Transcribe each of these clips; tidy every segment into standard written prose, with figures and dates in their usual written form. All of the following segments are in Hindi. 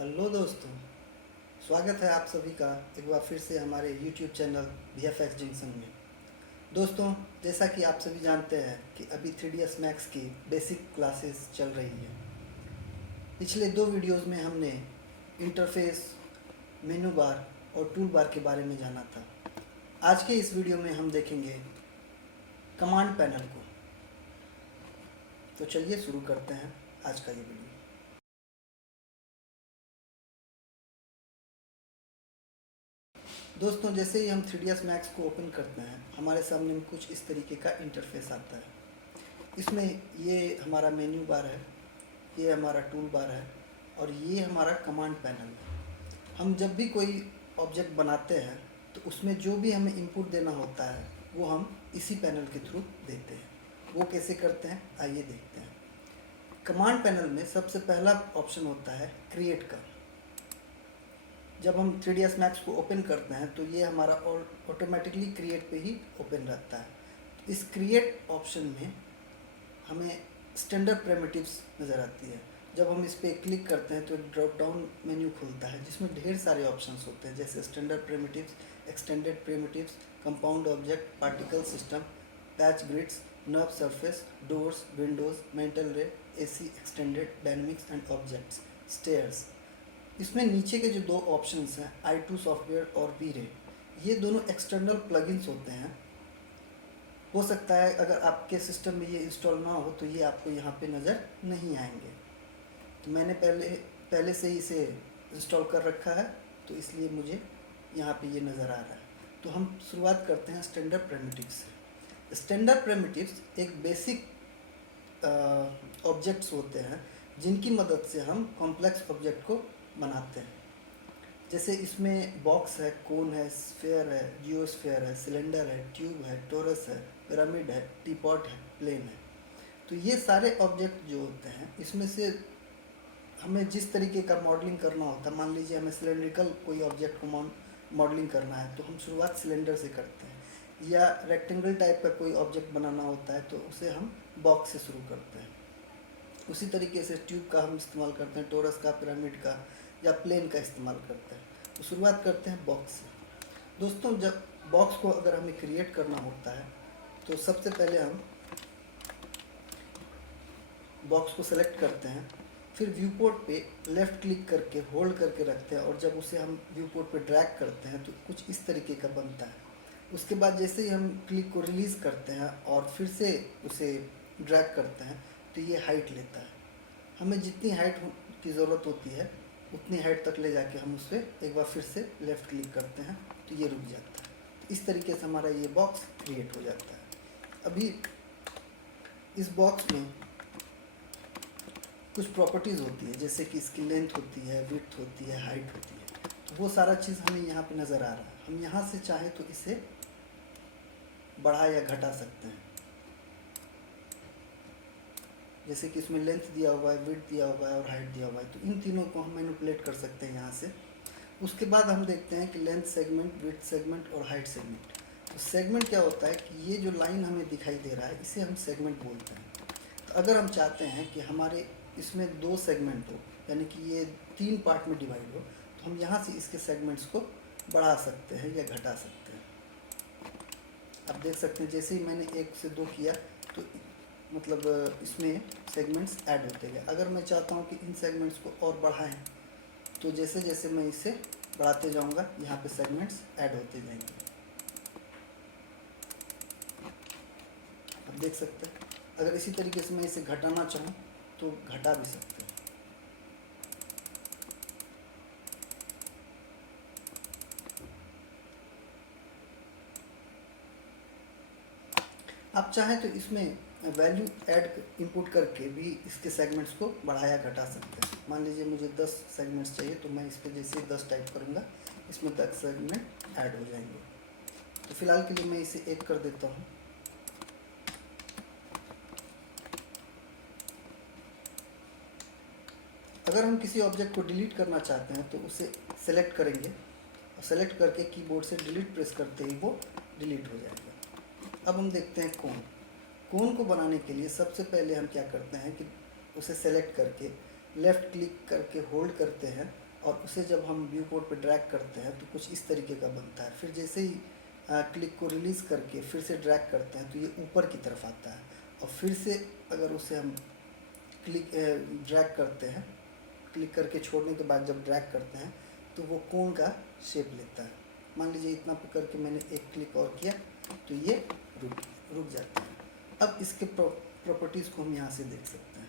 हेलो दोस्तों, स्वागत है आप सभी का एक बार फिर से हमारे YouTube चैनल VFX जंक्शन में। दोस्तों, जैसा कि आप सभी जानते हैं कि अभी 3ds Max की बेसिक क्लासेस चल रही है। पिछले 2 वीडियोस में हमने इंटरफेस, मेनू बार और टूल बार के बारे में जाना था। आज के इस वीडियो में हम देखेंगे कमांड पैनल को। तो चलिए शुरू करते हैं आज का ये वीडियो। दोस्तों, जैसे ही हम 3ds Max को ओपन करते हैं, हमारे सामने में कुछ इस तरीके का इंटरफेस आता है। इसमें ये हमारा मेन्यू बार है, ये हमारा टूल बार है और ये हमारा कमांड पैनल है। हम जब भी कोई ऑब्जेक्ट बनाते हैं तो उसमें जो भी हमें इनपुट देना होता है वो हम इसी पैनल के थ्रू देते हैं। वो कैसे करते हैं आइए देखते हैं। कमांड पैनल में सबसे पहला ऑप्शन होता है क्रिएट का। जब हम 3ds Max को ओपन करते हैं तो ये हमारा ऑटोमेटिकली क्रिएट पे ही ओपन रहता है। तो इस क्रिएट ऑप्शन में हमें स्टैंडर्ड प्राइमिटिव्स नज़र आती है। जब हम इस पर क्लिक करते हैं तो एक ड्रॉप डाउन मेन्यू खुलता है जिसमें ढेर सारे ऑप्शंस होते हैं, जैसे standard primitives, extended primitives, compound object, particle system, patch grids, nerve surface, doors, Windows, mental रे, AC, extended, dynamics and objects, stairs. इसमें नीचे के जो 2 ऑप्शंस हैं i2 सॉफ्टवेयर और V-Ray, ये दोनों एक्सटर्नल प्लगइन्स होते हैं। हो सकता है अगर आपके सिस्टम में ये इंस्टॉल ना हो तो ये आपको यहाँ पे नज़र नहीं आएंगे। तो मैंने पहले से ही इसे इंस्टॉल कर रखा है तो इसलिए मुझे यहाँ पे ये नज़र आ रहा है। तो हम शुरुआत करते हैं स्टैंडर्ड प्राइमिटिव्स से। स्टैंडर्ड प्राइमिटिव्स एक बेसिक ऑब्जेक्ट्स होते हैं जिनकी मदद से हम कॉम्प्लेक्स ऑब्जेक्ट को बनाते हैं। जैसे इसमें बॉक्स है, कोन है, स्फेयर है, जियोस्फेयर है, सिलेंडर है, ट्यूब है, टोरस है, पिरामिड है, टीपॉट है, प्लेन है। तो ये सारे ऑब्जेक्ट जो होते हैं इसमें से हमें जिस तरीके का मॉडलिंग करना होता है, मान लीजिए हमें सिलेंड्रिकल कोई ऑब्जेक्ट को मॉडलिंग करना है तो हम शुरुआत सिलेंडर से करते हैं, या रेक्टेंगल टाइप का कोई ऑब्जेक्ट बनाना होता है तो उसे हम बॉक्स से शुरू करते हैं। उसी तरीके से ट्यूब का हम इस्तेमाल करते हैं, टोरस का, पिरामिड का या प्लेन का इस्तेमाल करते हैं। तो शुरुआत करते हैं बॉक्स से। दोस्तों, जब बॉक्स को अगर हमें क्रिएट करना होता है तो सबसे पहले हम बॉक्स को सेलेक्ट करते हैं, फिर व्यू पोर्ट पे लेफ़्ट क्लिक करके होल्ड करके रखते हैं और जब उसे हम व्यू पोर्ट पे ड्रैग करते हैं तो कुछ इस तरीके का बनता है। उसके बाद जैसे ही हम क्लिक को रिलीज़ करते हैं और फिर से उसे ड्रैग करते हैं तो ये हाइट लेता है। हमें जितनी हाइट की ज़रूरत होती है उतनी हाइट तक ले जाके हम उस पर एक बार फिर से लेफ़्ट क्लिक करते हैं तो ये रुक जाता है। तो इस तरीके से हमारा ये बॉक्स क्रिएट हो जाता है। अभी इस बॉक्स में कुछ प्रॉपर्टीज़ होती है, जैसे कि इसकी लेंथ होती है, विड्थ होती है, हाइट होती है। तो वो सारा चीज़ हमें यहाँ पे नज़र आ रहा है। हम यहाँ से चाहें तो इसे बढ़ा या घटा सकते हैं। जैसे कि इसमें लेंथ दिया हुआ है, विड्थ दिया हुआ है और हाइट दिया हुआ है, तो इन तीनों को हम मैनिपुलेट कर सकते हैं यहाँ से। उसके बाद हम देखते हैं कि लेंथ सेगमेंट, विड्थ सेगमेंट और हाइट सेगमेंट। तो सेगमेंट क्या होता है कि ये जो लाइन हमें दिखाई दे रहा है इसे हम सेगमेंट बोलते हैं। तो अगर हम चाहते हैं कि हमारे इसमें 2 सेगमेंट हो, यानी कि ये 3 पार्ट में डिवाइड हो, तो हम यहाँ से इसके सेगमेंट्स को बढ़ा सकते हैं या घटा सकते हैं। आप देख सकते हैं जैसे ही मैंने 1 से 2 किया तो मतलब इसमें सेगमेंट्स ऐड होते गए। अगर मैं चाहता हूँ कि इन सेगमेंट्स को और बढ़ाएं तो जैसे जैसे मैं इसे बढ़ाते जाऊँगा यहाँ पे सेगमेंट्स ऐड होते जाएंगे। आप देख सकते हैं अगर इसी तरीके से मैं इसे घटाना चाहूँ तो घटा भी सकते हैं। आप चाहें तो इसमें वैल्यू ऐड इनपुट करके भी इसके सेगमेंट्स को बढ़ाया घटा सकते हैं। मान लीजिए मुझे 10 सेगमेंट्स चाहिए तो मैं इस पर जैसे 10 टाइप करूँगा इसमें 10 सेगमेंट ऐड हो जाएंगे। तो फिलहाल के लिए मैं इसे 1 कर देता हूँ। अगर हम किसी ऑब्जेक्ट को डिलीट करना चाहते हैं तो उसे सेलेक्ट करेंगे और सेलेक्ट करके कीबोर्ड से डिलीट प्रेस करते ही वो डिलीट हो जाएगा। अब हम देखते हैं कोन। कोन को बनाने के लिए सबसे पहले हम क्या करते हैं कि उसे सेलेक्ट करके लेफ़्ट क्लिक करके होल्ड करते हैं और उसे जब हम व्यू पोर्ट पे ड्रैग करते हैं तो कुछ इस तरीके का बनता है। फिर जैसे ही क्लिक को रिलीज़ करके फिर से ड्रैग करते हैं तो ये ऊपर की तरफ आता है, और फिर से अगर उसे हम क्लिक ड्रैग करते हैं, क्लिक करके छोड़ने के बाद जब ड्रैग करते हैं तो वो कोन का शेप लेता है। मान लीजिए इतना पे करके मैंने एक क्लिक और किया तो ये रुक जाता है। अब इसके प्रॉपर्टीज़ को हम यहाँ से देख सकते हैं।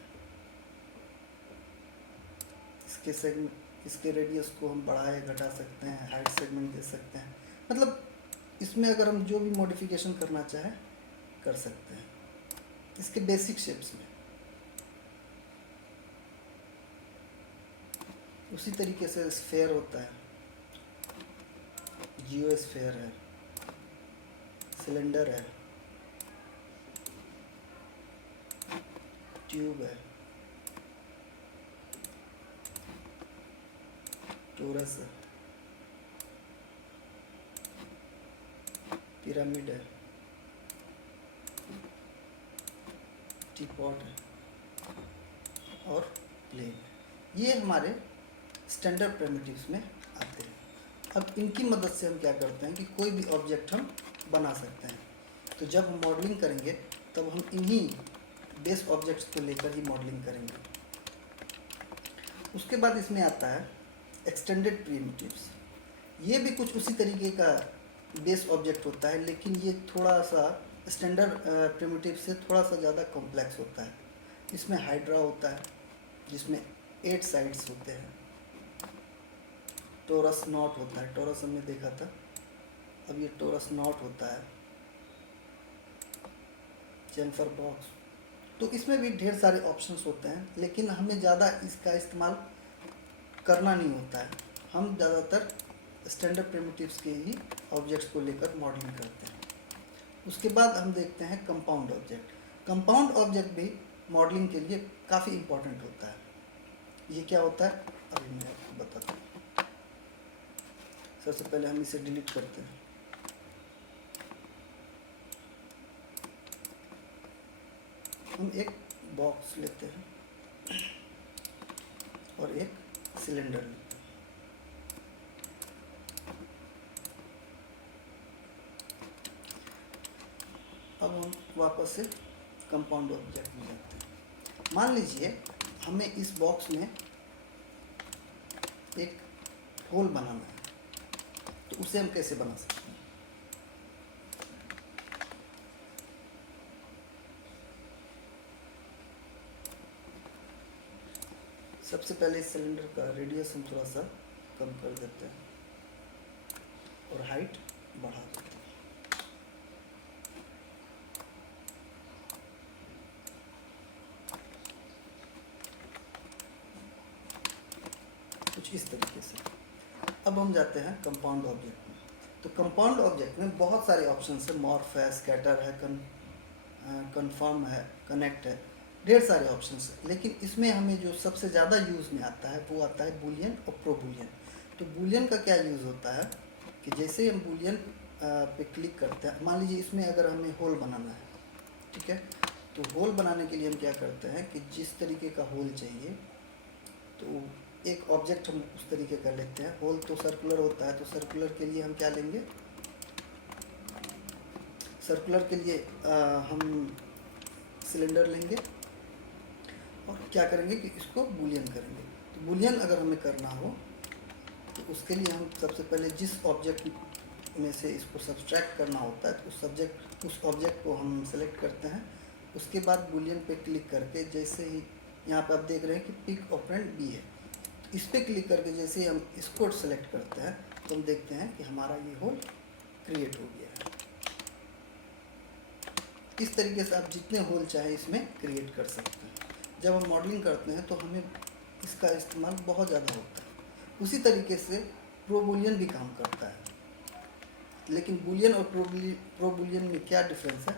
इसके सेगमेंट, इसके रेडियस को हम बढ़ा या घटा सकते हैं, हाइट सेगमेंट दे सकते हैं, मतलब इसमें अगर हम जो भी मॉडिफिकेशन करना चाहें कर सकते हैं। इसके बेसिक शेप्स में उसी तरीके से स्फेयर होता है, जियोस्फेयर है, सिलेंडर है, ट्यूब है, टोरस है, पिरामिड है, टीपॉट है और प्लेन है। ये हमारे स्टैंडर्ड प्रिमिटिव्स में आते हैं। अब इनकी मदद से हम क्या करते हैं कि कोई भी ऑब्जेक्ट हम बना सकते हैं। तो जब हम मॉडलिंग करेंगे तब हम इन्हीं बेस ऑब्जेक्ट्स को लेकर ही मॉडलिंग करेंगे। उसके बाद इसमें आता है एक्सटेंडेड प्रिमिटिव्स। ये भी कुछ उसी तरीके का बेस ऑब्जेक्ट होता है, लेकिन ये थोड़ा सा स्टैंडर्ड प्रिमिटिव से थोड़ा सा ज़्यादा कॉम्प्लेक्स होता है। इसमें हाइड्रा होता है जिसमें 8 साइड्स होते हैं, टोरस नॉट होता है, टोरस हमने देखा था, अब ये टोरस नॉट होता है, चेम्फर बॉक्स। तो इसमें भी ढेर सारे ऑप्शंस होते हैं, लेकिन हमें ज़्यादा इसका इस्तेमाल करना नहीं होता है। हम ज़्यादातर स्टैंडर्ड प्रिमिटिव्स के ही ऑब्जेक्ट्स को लेकर मॉडलिंग करते हैं। उसके बाद हम देखते हैं कंपाउंड ऑब्जेक्ट। कंपाउंड ऑब्जेक्ट भी मॉडलिंग के लिए काफ़ी इम्पोर्टेंट होता है। ये क्या होता है अभी मैं आपको बताता हूँ। सबसे पहले हम इसे डिलीट करते हैं। हम एक बॉक्स लेते हैं और एक सिलेंडर लेते हैं। अब हम वापस से कंपाउंड ऑब्जेक्ट में जाते हैं। मान लीजिए हमें इस बॉक्स में एक होल बनाना है, तो उसे हम कैसे बना सकते हैं। सबसे पहले इस सिलेंडर का रेडियस हम थोड़ा सा कम कर देते हैं और हाइट बढ़ा देते हैं। कुछ इस तरीके से। अब हम जाते हैं कंपाउंड ऑब्जेक्ट में। तो कंपाउंड ऑब्जेक्ट में बहुत सारे ऑप्शंस है, मॉर्फ है, स्कैटर है, कन्फर्म है, कनेक्ट है, ढेर सारे ऑप्शंस है। लेकिन इसमें हमें जो सबसे ज़्यादा यूज़ में आता है वो आता है बूलियन और प्रो बूलियन। तो बूलियन का क्या यूज़ होता है कि जैसे हम बूलियन पे क्लिक करते हैं, मान लीजिए इसमें अगर हमें होल बनाना है, ठीक है, तो होल बनाने के लिए हम क्या करते हैं कि जिस तरीके का होल चाहिए तो एक ऑब्जेक्ट हम उस तरीके का लेते हैं। होल तो सर्कुलर होता है, तो सर्कुलर के लिए हम क्या लेंगे, सर्कुलर के लिए हम सिलेंडर लेंगे और क्या करेंगे कि इसको बूलियन करेंगे। तो बूलियन अगर हमें करना हो तो उसके लिए हम सबसे पहले जिस ऑब्जेक्ट में से इसको सब्सट्रैक्ट करना होता है तो उस ऑब्जेक्ट को हम सेलेक्ट करते हैं। उसके बाद बूलियन पे क्लिक करके जैसे ही यहाँ पे आप देख रहे हैं कि पिक ऑपरेंड बी है, इस पर क्लिक करके जैसे ही हम इसको सेलेक्ट करते हैं तो हम देखते हैं कि हमारा ये होल क्रिएट हो गया है। इस तरीके से आप जितने होल चाहे इसमें क्रिएट कर सकते हैं। जब हम मॉडलिंग करते हैं तो हमें इसका इस्तेमाल बहुत ज़्यादा होता है। उसी तरीके से प्रो बूलियन भी काम करता है, लेकिन बूलियन और प्रो बूलियन में क्या डिफरेंस है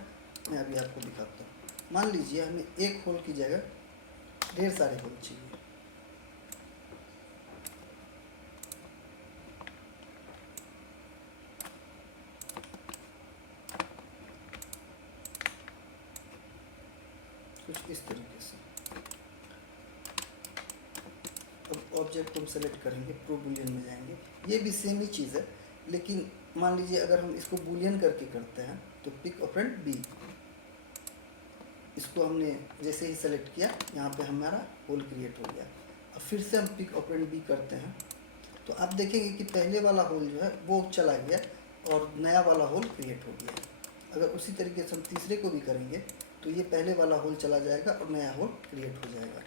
मैं अभी आपको दिखाता हूँ। मान लीजिए हमें एक होल की जगह ढेर सारे होल चाहिए। कुछ इस तरीके से। अब ऑब्जेक्ट को हम सेलेक्ट करेंगे, प्रो बूलियन में जाएंगे, ये भी सेम ही चीज़ है, लेकिन मान लीजिए अगर हम इसको बूलियन करके करते हैं तो पिक ऑपरेंड बी, इसको हमने जैसे ही सेलेक्ट किया यहाँ पे हमारा होल क्रिएट हो गया। अब फिर से हम पिक ऑपरेंड बी करते हैं तो आप देखेंगे कि पहले वाला होल जो है वो चला गया और नया वाला होल क्रिएट हो गया। अगर उसी तरीके से हम तीसरे को भी करेंगे तो ये पहले वाला होल चला जाएगा और नया होल क्रिएट हो जाएगा।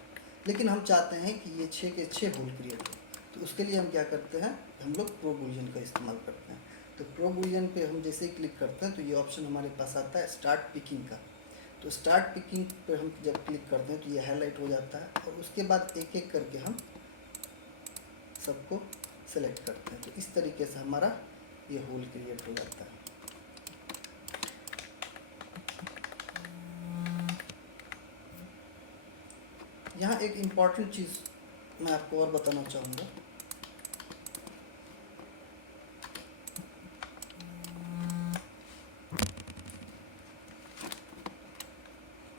लेकिन हम चाहते हैं कि ये 6 के 6 होल क्रिएट हो, तो उसके लिए हम क्या करते हैं, हम लोग प्रो बूलियन का इस्तेमाल करते हैं। तो प्रो बूलियन पे हम जैसे ही क्लिक करते हैं तो ये ऑप्शन हमारे पास आता है स्टार्ट पिकिंग का। तो स्टार्ट पिकिंग पर हम जब क्लिक करते हैं तो ये हाईलाइट हो जाता है और उसके बाद एक एक करके हम सबको सेलेक्ट करते हैं। तो इस तरीके से हमारा ये होल क्रिएट हो जाता है। यहाँ एक इम्पॉर्टेंट चीज़ मैं आपको और बताना चाहूँगा।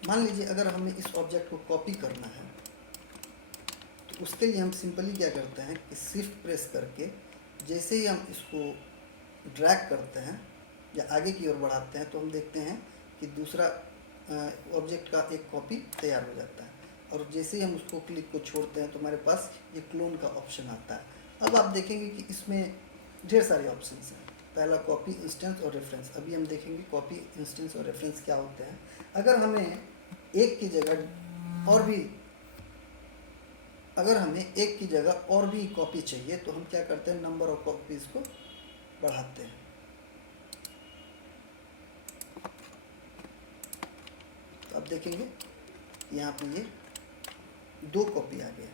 मान लीजिए अगर हमें इस ऑब्जेक्ट को कॉपी करना है तो उसके लिए हम सिंपली क्या करते हैं कि शिफ्ट प्रेस करके जैसे ही हम इसको ड्रैग करते हैं या आगे की ओर बढ़ाते हैं तो हम देखते हैं कि दूसरा ऑब्जेक्ट का एक कॉपी तैयार हो जाता है। और जैसे ही हम उसको क्लिक को छोड़ते हैं तो हमारे पास ये क्लोन का ऑप्शन आता है। अब आप देखेंगे कि इसमें ढेर सारे ऑप्शंस हैं। पहला कॉपी, इंस्टेंस और रेफरेंस। अभी हम देखेंगे कॉपी, इंस्टेंस और रेफरेंस क्या होते हैं। अगर हमें एक की जगह और भी कॉपी चाहिए तो हम क्या करते हैं, नंबर ऑफ कॉपीज को बढ़ाते हैं। तो आप देखेंगे यहाँ पे ये 2 कॉपी आ गया।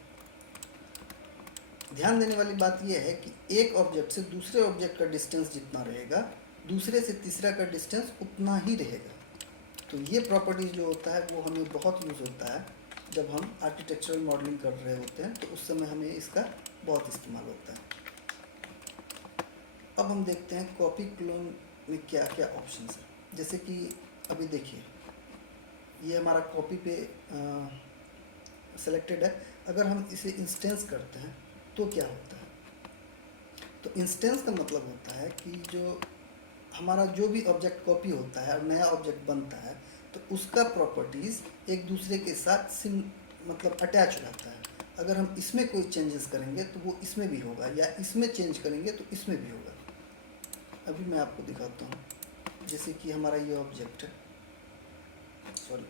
ध्यान देने वाली बात यह है कि एक ऑब्जेक्ट से दूसरे ऑब्जेक्ट का डिस्टेंस जितना रहेगा, दूसरे से तीसरा का डिस्टेंस उतना ही रहेगा। तो ये प्रॉपर्टीज जो होता है वो हमें बहुत यूज़ होता है जब हम आर्किटेक्चरल मॉडलिंग कर रहे होते हैं, तो उस समय हमें इसका बहुत इस्तेमाल होता है। अब हम देखते हैं कॉपी क्लोन में क्या क्या ऑप्शंस हैं। जैसे कि अभी देखिए ये हमारा कॉपी पे सेलेक्टेड है। अगर हम इसे इंस्टेंस करते हैं तो क्या होता है, तो इंस्टेंस का मतलब होता है कि जो हमारा जो भी ऑब्जेक्ट कॉपी होता है और नया ऑब्जेक्ट बनता है तो उसका प्रॉपर्टीज़ एक दूसरे के साथ मतलब अटैच हो जाता है। अगर हम इसमें कोई चेंजेस करेंगे तो वो इसमें भी होगा, या इसमें चेंज करेंगे तो इसमें भी होगा। अभी मैं आपको दिखाता हूँ। जैसे कि हमारा ये ऑब्जेक्ट है, सॉरी,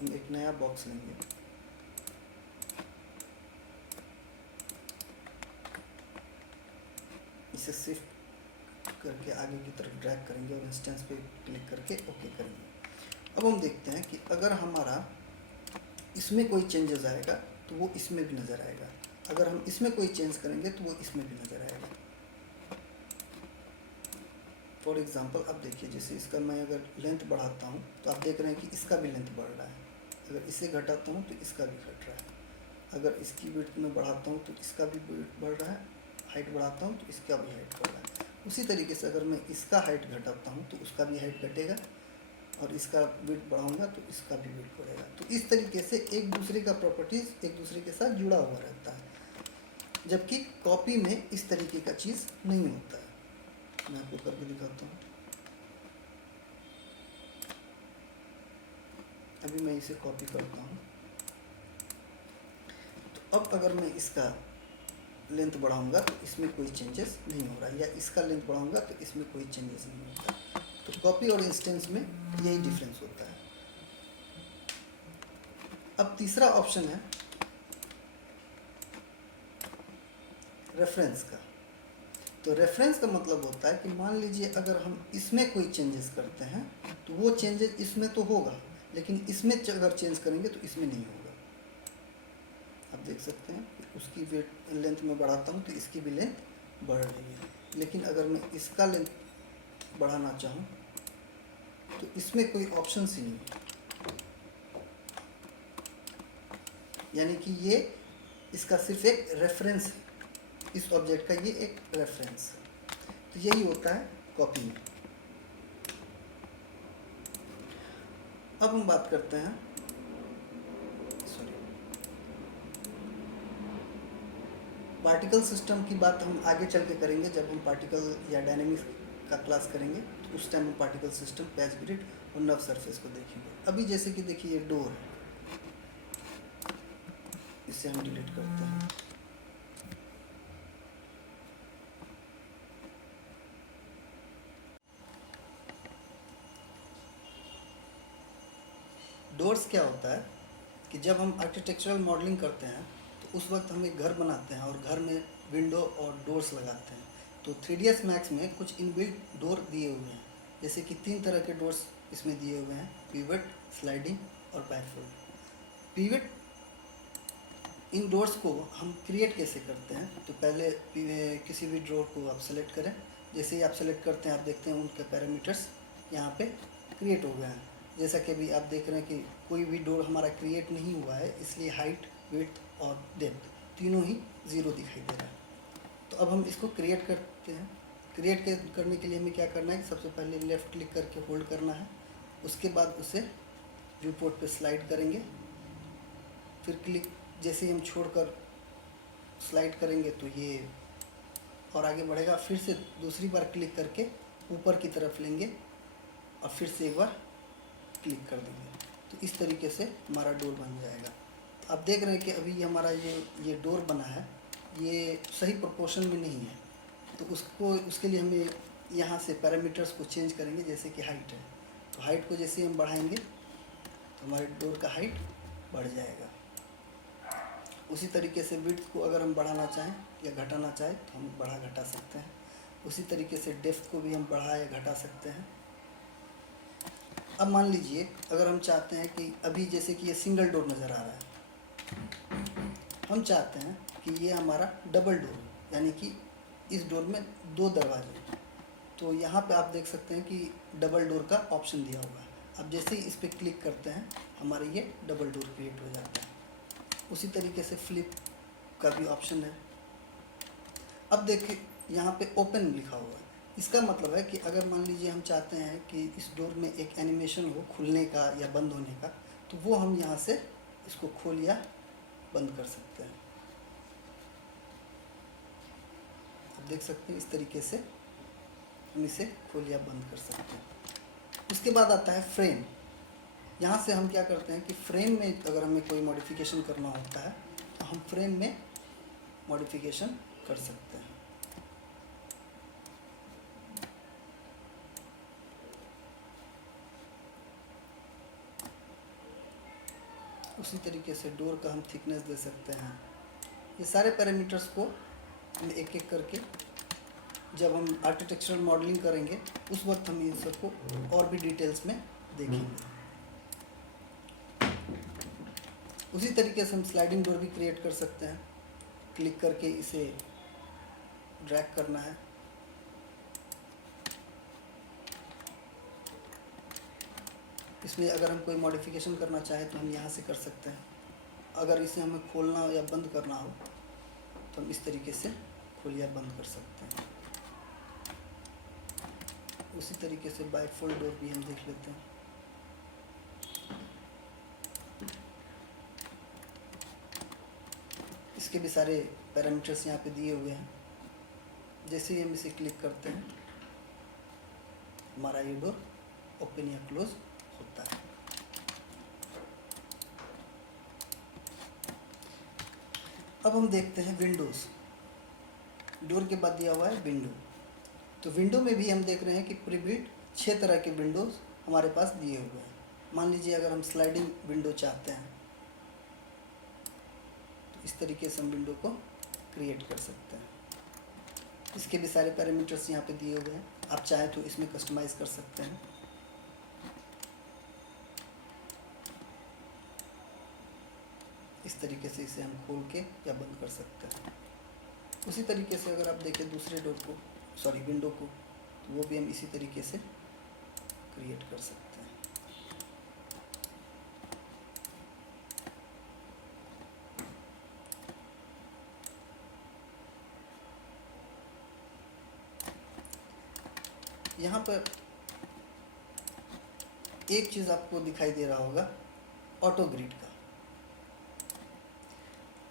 हम एक नया बॉक्स लेंगे, इसे शिफ्ट करके आगे की तरफ ड्रैग करेंगे और इंस्टेंस पे क्लिक करके ओके करेंगे। अब हम देखते हैं कि अगर हमारा इसमें कोई चेंजेस आएगा तो वो इसमें भी नज़र आएगा, अगर हम इसमें कोई चेंज करेंगे तो वो इसमें भी नज़र आएगा। फॉर एग्जांपल अब देखिए, जैसे इसका मैं अगर लेंथ बढ़ाता हूँ तो आप देख रहे हैं कि इसका भी लेंथ बढ़ रहा है। अगर इसे घटाता हूँ तो इसका भी घट रहा है। अगर इसकी विड्थ में बढ़ाता हूँ तो इसका भी बढ़ रहा है, हाइट बढ़ाता हूँ तो इसका भी हाइट बढ़ रहा है। उसी तरीके से अगर मैं इसका हाइट घटाता हूँ तो उसका भी हाइट घटेगा, और इसका विड्थ बढ़ाऊंगा तो इसका भी विड्थ बढ़ेगा। तो इस तरीके से एक दूसरे का प्रॉपर्टीज़ एक दूसरे के साथ जुड़ा हुआ रहता है, जबकि कॉपी में इस तरीके का चीज़ नहीं होता है। मैं आपको करके दिखाता हूँ। अभी मैं इसे कॉपी करता हूँ तो अब अगर मैं इसका लेंथ बढ़ाऊंगा तो इसमें कोई चेंजेस नहीं हो रहा है, या इसका लेंथ बढ़ाऊंगा तो इसमें कोई चेंजेस नहीं होता। तो कॉपी और इंस्टेंस में यही डिफरेंस होता है। अब तीसरा ऑप्शन है रेफरेंस का। तो रेफरेंस का मतलब होता है कि मान लीजिए अगर हम इसमें कोई चेंजेस करते हैं तो वो चेंजेस इसमें तो होगा, लेकिन इसमें अगर चेंज करेंगे तो इसमें नहीं होगा। आप देख सकते हैं उसकी वेट लेंथ में बढ़ाता हूँ तो इसकी भी लेंथ बढ़ रही है, लेकिन अगर मैं इसका लेंथ बढ़ाना चाहूँ तो इसमें कोई ऑप्शन ही नहीं है। यानी कि ये इसका सिर्फ एक रेफरेंस है, इस ऑब्जेक्ट का ये एक रेफरेंस है। तो यही होता है कॉपी में। अब हम बात करते हैं, सॉरी, पार्टिकल सिस्टम की बात हम आगे चल के करेंगे, जब हम पार्टिकल या डायनेमिक्स का क्लास करेंगे तो उस टाइम हम पार्टिकल सिस्टम, पैच ग्रिड और नर्व सरफेस को देखेंगे। अभी जैसे कि देखिए ये डोर है, इसे हम डिलीट करते हैं। डोर्स क्या होता है कि जब हम आर्किटेक्चरल मॉडलिंग करते हैं तो उस वक्त हम एक घर बनाते हैं और घर में विंडो और डोर्स लगाते हैं। तो 3ds मैक्स में कुछ इनबिल्ट डोर दिए हुए हैं, जैसे कि 3 तरह के डोर्स इसमें दिए हुए हैं, पिवट, स्लाइडिंग और बाइफोल्ड। पिवट, इन डोर्स को हम क्रिएट कैसे करते हैं, तो पहले किसी भी डोर को आप सेलेक्ट करें। जैसे ही आप सेलेक्ट करते हैं आप देखते हैं उनके पैरामीटर्स यहाँ पे क्रिएट हो गए हैं। जैसा कि अभी आप देख रहे हैं कि कोई भी डोर हमारा क्रिएट नहीं हुआ है, इसलिए हाइट, विड्थ और डेप्थ तीनों ही 0 दिखाई दे रहा है। तो अब हम इसको क्रिएट करते हैं। क्रिएट करने के लिए हमें क्या करना है कि सबसे पहले लेफ़्ट क्लिक करके होल्ड करना है, उसके बाद उसे व्यू पोर्ट पर स्लाइड करेंगे, फिर क्लिक, जैसे ही हम छोड़कर स्लाइड करेंगे तो ये और आगे बढ़ेगा। फिर से दूसरी बार क्लिक करके ऊपर की तरफ लेंगे और फिर से एक बार क्लिक कर देंगे, तो इस तरीके से हमारा डोर बन जाएगा। तो आप देख रहे हैं कि अभी ये हमारा ये डोर बना है, ये सही प्रोपोर्शन में नहीं है। तो उसके लिए हमें यहाँ से पैरामीटर्स को चेंज करेंगे। जैसे कि हाइट है, तो हाइट को जैसे हम बढ़ाएंगे तो हमारे डोर का हाइट बढ़ जाएगा। उसी तरीके से विड्थ को अगर हम बढ़ाना चाहें या घटाना चाहें तो हम बढ़ा घटा सकते हैं। उसी तरीके से डेप्थ को भी हम बढ़ा या घटा सकते हैं। अब मान लीजिए अगर हम चाहते हैं कि अभी जैसे कि ये सिंगल डोर नज़र आ रहा है, हम चाहते हैं कि ये हमारा डबल डोर, यानी कि इस डोर में 2 दरवाजे, तो यहाँ पे आप देख सकते हैं कि डबल डोर का ऑप्शन दिया हुआ है। अब जैसे ही इस पर क्लिक करते हैं हमारे ये डबल डोर क्रिएट हो जाता है। उसी तरीके से फ्लिप का भी ऑप्शन है। अब देखिए यहाँ पे ओपन लिखा हुआ है, इसका मतलब है कि अगर मान लीजिए हम चाहते हैं कि इस डोर में एक एनिमेशन हो खुलने का या बंद होने का, तो वो हम यहाँ से इसको खोल या बंद कर सकते हैं। आप देख सकते हैं इस तरीके से हम इसे खोल या बंद कर सकते हैं। उसके बाद आता है फ्रेम। यहाँ से हम क्या करते हैं कि फ्रेम में अगर हमें कोई मॉडिफिकेशन करना होता है तो हम फ्रेम में मॉडिफिकेशन कर सकते हैं। उसी तरीके से डोर का हम थिकनेस दे सकते हैं। ये सारे पैरामीटर्स को हम एक एक करके जब हम आर्किटेक्चरल मॉडलिंग करेंगे उस वक्त हम इन सबको और भी डिटेल्स में देखेंगे। उसी तरीके से हम स्लाइडिंग डोर भी क्रिएट कर सकते हैं। क्लिक करके इसे ड्रैग करना है, इसमें अगर हम कोई मॉडिफिकेशन करना चाहें तो हम यहाँ से कर सकते हैं। अगर इसे हमें खोलना या बंद करना हो तो हम इस तरीके से खोल या बंद कर सकते हैं। उसी तरीके से बाइफोल्ड डोर भी हम देख लेते हैं। इसके भी सारे पैरामीटर्स यहाँ पे दिए हुए हैं। जैसे ही हम इसे क्लिक करते हैं हमारा ये डोर ओपन या क्लोज होता है। अब हम देखते हैं विंडोज़। डोर के बाद दिया हुआ है विंडो। तो विंडो में भी हम देख रहे हैं कि प्रीबिल्ट 6 तरह के विंडोज़ हमारे पास दिए हुए हैं। मान लीजिए अगर हम स्लाइडिंग विंडो चाहते हैं तो इस तरीके से हम विंडो को क्रिएट कर सकते हैं। इसके भी सारे पैरामीटर्स यहाँ पे दिए हुए हैं। आप चाहें तो इसमें कस्टमाइज़ कर सकते हैं। इस तरीके से इसे हम खोल के या बंद कर सकते हैं। उसी तरीके से अगर आप देखें दूसरे डोर को, विंडो को, तो वो भी हम इसी तरीके से क्रिएट कर सकते हैं। यहाँ पर एक चीज़ आपको दिखाई दे रहा होगा, ऑटो ग्रिड का।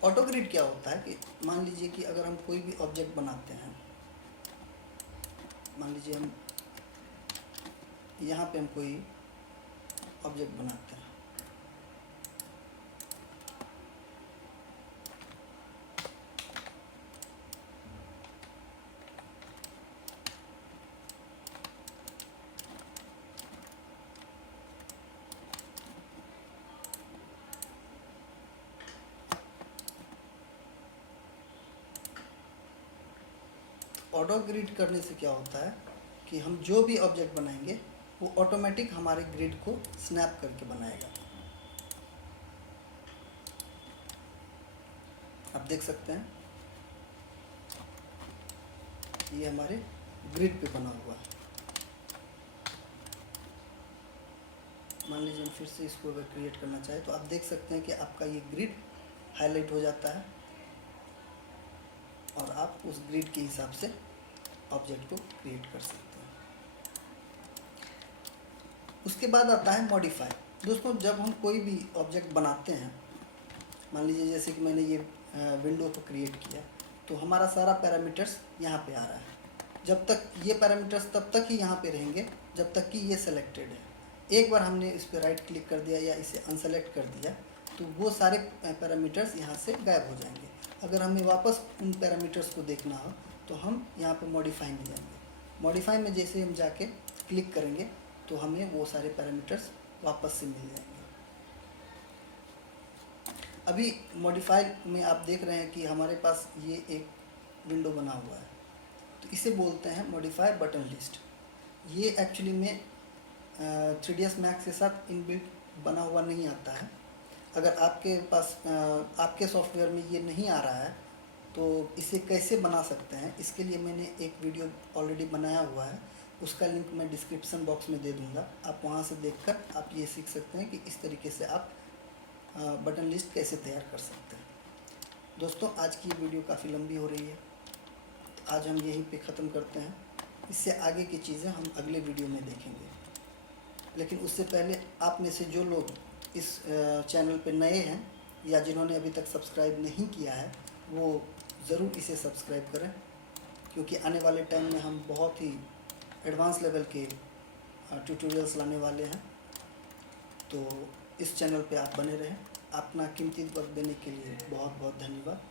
ऑटो ग्रिड क्या होता है कि मान लीजिए कि अगर हम कोई भी ऑब्जेक्ट बनाते हैं, मान लीजिए हम यहाँ पे हम कोई ऑब्जेक्ट बनाते हैं, ऑटो ग्रिड करने से क्या होता है कि हम जो भी ऑब्जेक्ट बनाएंगे वो ऑटोमेटिक हमारे ग्रिड को स्नैप करके बनाएगा। आप देख सकते हैं ये हमारे ग्रिड पे बना हुआ है। मान लीजिए हम फिर से इसको अगर क्रिएट करना चाहें तो आप देख सकते हैं कि आपका ये ग्रिड हाईलाइट हो जाता है और आप उस ग्रिड के हिसाब से ऑब्जेक्ट को क्रिएट कर सकते हैं। उसके बाद आता है मॉडिफाई। दोस्तों, जब हम कोई भी ऑब्जेक्ट बनाते हैं, मान लीजिए जैसे कि मैंने ये विंडो को क्रिएट किया, तो हमारा सारा पैरामीटर्स यहाँ पे आ रहा है। जब तक ये पैरामीटर्स तब तक ही यहाँ पे रहेंगे जब तक कि ये सेलेक्टेड है। एक बार हमने इस पर राइट क्लिक कर दिया या इसे अनसेलेक्ट कर दिया तो वो सारे पैरामीटर्स यहाँ से गायब हो जाएंगे। अगर हमें वापस उन पैरामीटर्स को देखना हो तो हम यहाँ पे मॉडिफाई में जाएंगे। मॉडिफाई में जैसे हम जाके क्लिक करेंगे तो हमें वो सारे पैरामीटर्स वापस से मिल जाएंगे। अभी मॉडिफाई में आप देख रहे हैं कि हमारे पास ये एक विंडो बना हुआ है, तो इसे बोलते हैं मॉडिफाई बटन लिस्ट। ये एक्चुअली में 3ds Max के साथ इनबिल्ट बना हुआ नहीं आता है। अगर आपके पास आपके सॉफ्टवेयर में ये नहीं आ रहा है तो इसे कैसे बना सकते हैं, इसके लिए मैंने एक वीडियो ऑलरेडी बनाया हुआ है, उसका लिंक मैं डिस्क्रिप्शन बॉक्स में दे दूंगा। आप वहां से देखकर आप ये सीख सकते हैं कि इस तरीके से आप बटन लिस्ट कैसे तैयार कर सकते हैं। दोस्तों, आज की ये वीडियो काफ़ी लंबी हो रही है, तो आज हम यहीं पे ख़त्म करते हैं। इससे आगे की चीज़ें हम अगले वीडियो में देखेंगे। लेकिन उससे पहले आप में से जो लोग इस चैनल पे नए हैं या जिन्होंने अभी तक सब्सक्राइब नहीं किया है वो ज़रूर इसे सब्सक्राइब करें, क्योंकि आने वाले टाइम में हम बहुत ही एडवांस लेवल के ट्यूटोरियल्स लाने वाले हैं। तो इस चैनल पे आप बने रहें। अपना कीमती वक्त देने के लिए बहुत बहुत धन्यवाद।